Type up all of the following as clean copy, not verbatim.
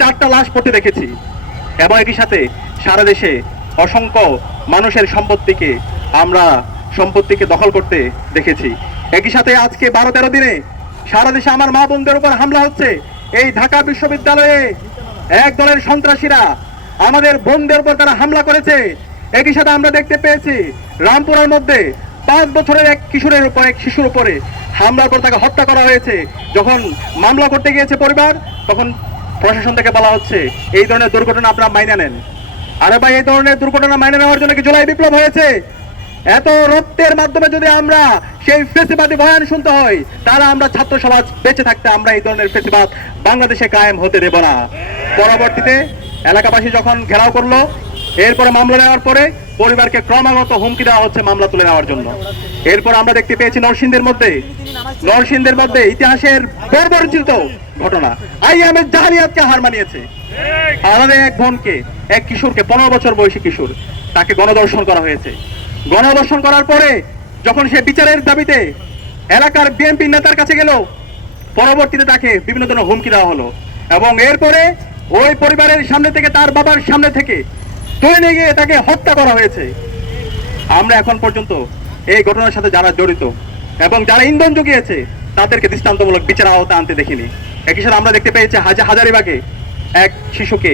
4টা লাশ পড়তে দেখেছি এবং একই সাথে সারা দেশে অসংখ্য মানুষের সম্পত্তিকে দখল করতে দেখেছি। একই সাথে আজকে 12-13 দিনে সারা দেশে আমার মা বোনদের উপর হামলা হচ্ছে। এই ঢাকা বিশ্ববিদ্যালয়ে এক দলের সন্ত্রাসীরা আমাদের বোনদের উপর তারা হামলা করেছে। একই সাথে আমরা দেখতে পেয়েছি রামপুরার মধ্যে 5 বছরের এক শিশুর উপরে হামলা করে তাকে হত্যা করা হয়েছে। যখন মামলা করতে গিয়েছে পরিবার, তখন প্রশাসন থেকে বলা হচ্ছে এই ধরনের দুর্ঘটনা আপনারা মাইনে নেন। আরে ভাই, এই ধরনের দুর্ঘটনা মাইনে নেওয়ার জন্য কি জুলাই বিপ্লব হয়েছে? এত রক্তের মাধ্যমে যদি আমরা সেই ফেসিবাদী বয়ান শুনতে হয়, তাহলে আমরা ছাত্র সমাজ বেঁচে থাকতে আমরা এই ধরনের ফেসিবাদ বাংলাদেশে কায়েম হতে দেব না। পরবর্তীতে এলাকাবাসী যখন ঘেরাও করলো, এরপরে মামলা নেওয়ার পরে পরিবারকে ক্রমাগত হুমকি দেওয়া হচ্ছে মামলা তুলে নেওয়ার জন্য। এরপর আমরা দেখতে পেয়েছি নরসিংদীর মধ্যে ইতিহাসের বর্বরচিত ঘটনা, আইএমএস জাহালিয়াতকে হার মানিয়েছে। আমাদের এক বোনকে, এক কিশোরকে, 15 বছর বয়সী কিশোর, তাকে গণধর্ষণ করা হয়েছে। গণধর্ষণ করার পরে যখন সে বিচারের দাবিতে এলাকার বিএনপি নেতার কাছে গেল, পরবর্তীতে তাকে বিভিন্ন ধরনের হুমকি দেওয়া হলো এবং এরপরে ওই পরিবারের সামনে থেকে, তার বাবার সামনে থেকে তুলে নিয়ে গিয়ে তাকে হত্যা করা হয়েছে। আমরা এখন পর্যন্ত এই ঘটনার সাথে যারা জড়িত এবং যারা ইন্ধন জুগিয়েছে তাদেরকে দৃষ্টান্তমূলক বিচার আওতায় আনতে দেখিনি। একই সাথে আমরা দেখতে পেয়েছি হাজারিবাগে এক শিশুকে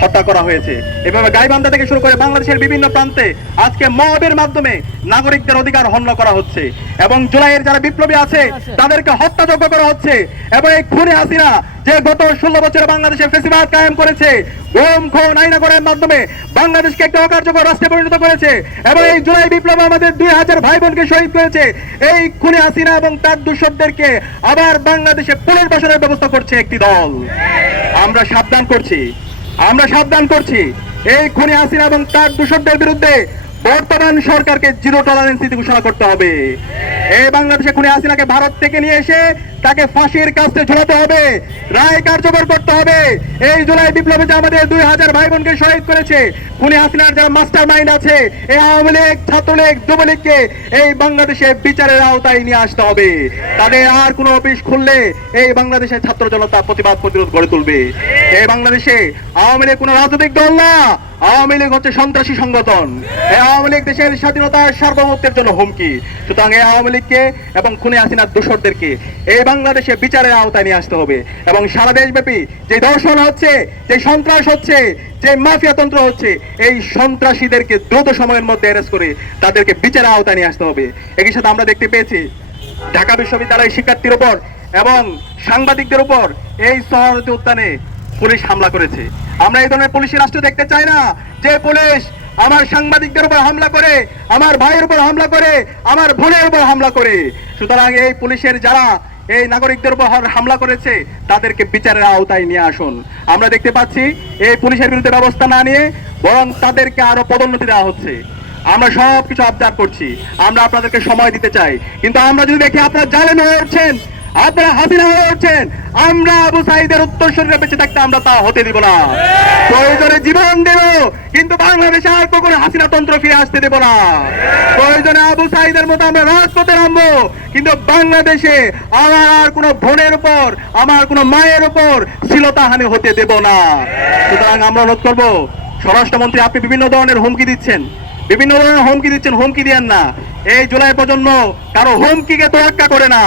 হত্যা করা হয়েছে। এভাবে গাইবান্ধা থেকে শুরু করে বাংলাদেশের বিভিন্ন প্রান্তে আজকে মবের মাধ্যমে নাগরিকদের অধিকার হনন করা হচ্ছে এবং জুলাইয়ের যারা বিপ্লবী আছে তাদেরকে হত্যাযজ্ঞ করা হচ্ছে। এবং এই খুনি হাসিনা যে গত 16 বছরে বাংলাদেশে ফেসিবাদ কায়েম করেছে, গুম খুন আইনা করার মাধ্যমে বাংলাদেশকে একটা অকার্যকর রাষ্ট্রে পরিণত করেছে এবং এই জুলাই বিপ্লব আমাদের 2000 ভাই বোনকে শহীদ করেছে। এই খুনি হাসিনা এবং তার দূষরদেরকে আবার বাংলাদেশে পুনর্বাসনের ব্যবস্থা করছে একটি দল। আমরা সাবধান করছি এই খুনি হাসিনা এবং তার দূষরদের বিরুদ্ধে বর্তমান সরকারকে জিরো টলারেন্স নীতি ঘোষণা করতে হবে। এই বাংলাদেশে খুনি হাসিনাকে ভারত থেকে নিয়ে এসে তাকে ফাঁসির কাস্তে ঝুলাতে হবে, রায় কার্যকর করতে হবে। এই জুলাই বিপ্লবে যে আমাদের 2000 ভাই বোনকে শহীদ করেছে, খুনি হাসিনার যারা মাস্টার মাইন্ড আছে, এই আওয়ামী লীগ, ছাত্রলীগ, যুবলীগকে এই বাংলাদেশে বিচারের আওতায় নিয়ে আসতে হবে। তাদের আর কোনো অফিস খুললে এই বাংলাদেশের ছাত্র জনতা প্রতিরোধ গড়ে তুলবে। এই বাংলাদেশে আওয়ামী লীগ কোনো রাজনৈতিক দল না, আওয়ামী লীগ হচ্ছে সন্ত্রাসী সংগঠন। এই আওয়ামী লীগ দেশের স্বাধীনতার সার্বভৌমত্বের জন্য হুমকি। সুতরাং এই আওয়ামী লীগকে এবং খুনি হাসিনার দোসরদেরকে এই বাংলাদেশে বিচারের আওতায় নিয়ে আসতে হবে এবং সারা দেশব্যাপী যে ধর্ষণ হচ্ছে, যে সন্ত্রাস হচ্ছে, যে মাফিয়া তন্ত্র হচ্ছে, এই সন্ত্রাসীদেরকে দ্রুত সময়ের মধ্যে অ্যারেস্ট করে তাদেরকে বিচারের আওতায় নিয়ে আসতে হবে। একই সাথে আমরা দেখতে পেয়েছি ঢাকা বিশ্ববিদ্যালয়ের শিক্ষার্থীর উপর এবং সাংবাদিকদের উপর এই সহরতী উদ্যানে পুলিশ হামলা করেছে। আমরা এই ধরনের পুলিশি রাষ্ট্র দেখতে চাই না, যে পুলিশ আমার সাংবাদিকদের উপর হামলা করে, আমার ভাইয়ের উপর হামলা করে, আমার বোনের উপর হামলা করে। সুতরাং এই পুলিশের যারা এই নাগরিকদের উপর হামলা করেছে তাদেরকে বিচারের আওতায় নিয়ে আসুন। আমরা দেখতে পাচ্ছি এই পুলিশের বিরুদ্ধে ব্যবস্থা না নিয়ে বরং তাদেরকে আরো পদোন্নতি দেওয়া হচ্ছে। আমরা সবকিছু অবজার্ভ করছি, আমরা আপনাদেরকে সময় দিতে চাই, কিন্তু আমরা যদি দেখি আপনারা জালেম হয়ে উঠছেন, আপনারা হাসিনা হয়ে উঠছেন, আমরা আবু সাঈদের উত্তরসূরিরা বেঁচে থাকতে আমরা তা হতে দিব না। প্রয়োজনে জীবন দেব, কিন্তু বাংলাদেশে আর কখনো হাসিনা তন্ত্র ফিরে আসতে দেব না। প্রয়োজনে আবু সাঈদের মতো আমরা রাজপথে নামবো, কিন্তু বাংলাদেশে আমার আর কোনো বোনের উপর, আমার কোনো মায়ের উপর শ্লীলতাহানি হতে দেব না। সুতরাং আমরা অনুরোধ করবো, স্বরাষ্ট্রমন্ত্রী আপনি বিভিন্ন ধরনের হুমকি দিচ্ছেন, হুমকি দিয়েন না। এই জুলাই প্রজন্ম কারো হুমকিকে তোয়াক্কা করে না।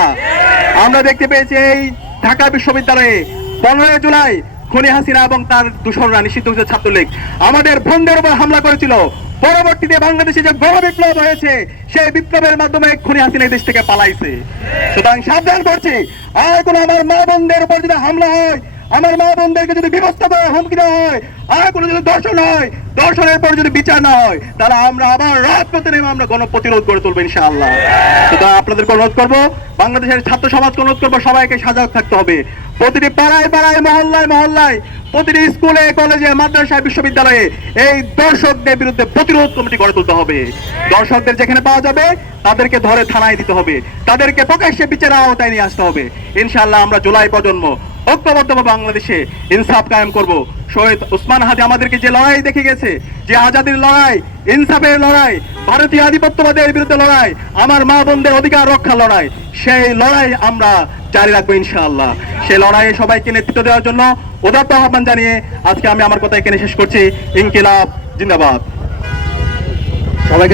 আমরা দেখতে পেয়েছি এই ঢাকা বিশ্ববিদ্যালয়ে 15 জুলাই খুনি হাসিনা এবং তার দূষররা, নিষিদ্ধ ছাত্রলীগ আমাদের বোনদের উপর হামলা করেছিল। পরবর্তীতে বাংলাদেশে যে গণবিপ্লব হয়েছে, সেই বিপ্লবের মাধ্যমে খুনি হাসিনা দেশ থেকে পালাইছে। সুতরাং সাবধান করছি, আর কোনো আমার মা বোনদের উপর যদি হামলা হয়, আমার মা বোনদেরকে যদি বিবস্তা করে হুমকি দেওয়া হয়, আর কোনো যদি দর্শন হয়, দর্শনের পর যদি বিচার না হয়, তাহলে আমরা আবার রাজপথে নেমে আমরা গণপ্রতিরোধ করে তুলবো ইনশাআল্লাহ। সুতরাং আপনাদেরকে অনুরোধ করবো, বাংলাদেশের ছাত্র সমাজকে অনুরোধ করবো, সবাইকে সজাগ থাকতে হবে। প্রতিটি পাড়ায় পাড়ায়, মহল্লায় মহল্লায়, প্রতিটি স্কুলে, কলেজে, মাদ্রাসায়, বিশ্ববিদ্যালয়ে এই দর্শকদের বিরুদ্ধে প্রতিরোধ কমিটি গড়ে তুলতে হবে। দর্শকদের যেখানে পাওয়া যাবে তাদেরকে ধরে থানায় দিতে হবে, তাদেরকে প্রকাশ্যে বিচারের আওতায় নিয়ে আসতে হবে। ইনশাআল্লাহ আমরা জুলাই প্রজন্ম ঐক্যবদ্ধভাবে বাংলাদেশে ইনসাফ কায়েম করব। শহীদ ওসমান হাদি আমাদেরকে যে লড়াই দেখে গেছে, যে আজাদির লড়াই, ইনসাফের লড়াই, ভারতীয় আধিপত্যবাদের বিরুদ্ধে লড়াই, আমার মা বোনদের অধিকার রক্ষার লড়াই, সেই লড়াই আমরা জারি রাখবো ইনশাআল্লাহ। সেই লড়াইয়ে সবাইকে নেতৃত্ব দেওয়ার জন্য উদাত্ত আহ্বান জানিয়ে আজকে আমি আমার কথা এখানে শেষ করছি। ইনকিলাব জিন্দাবাদ। সবাইকে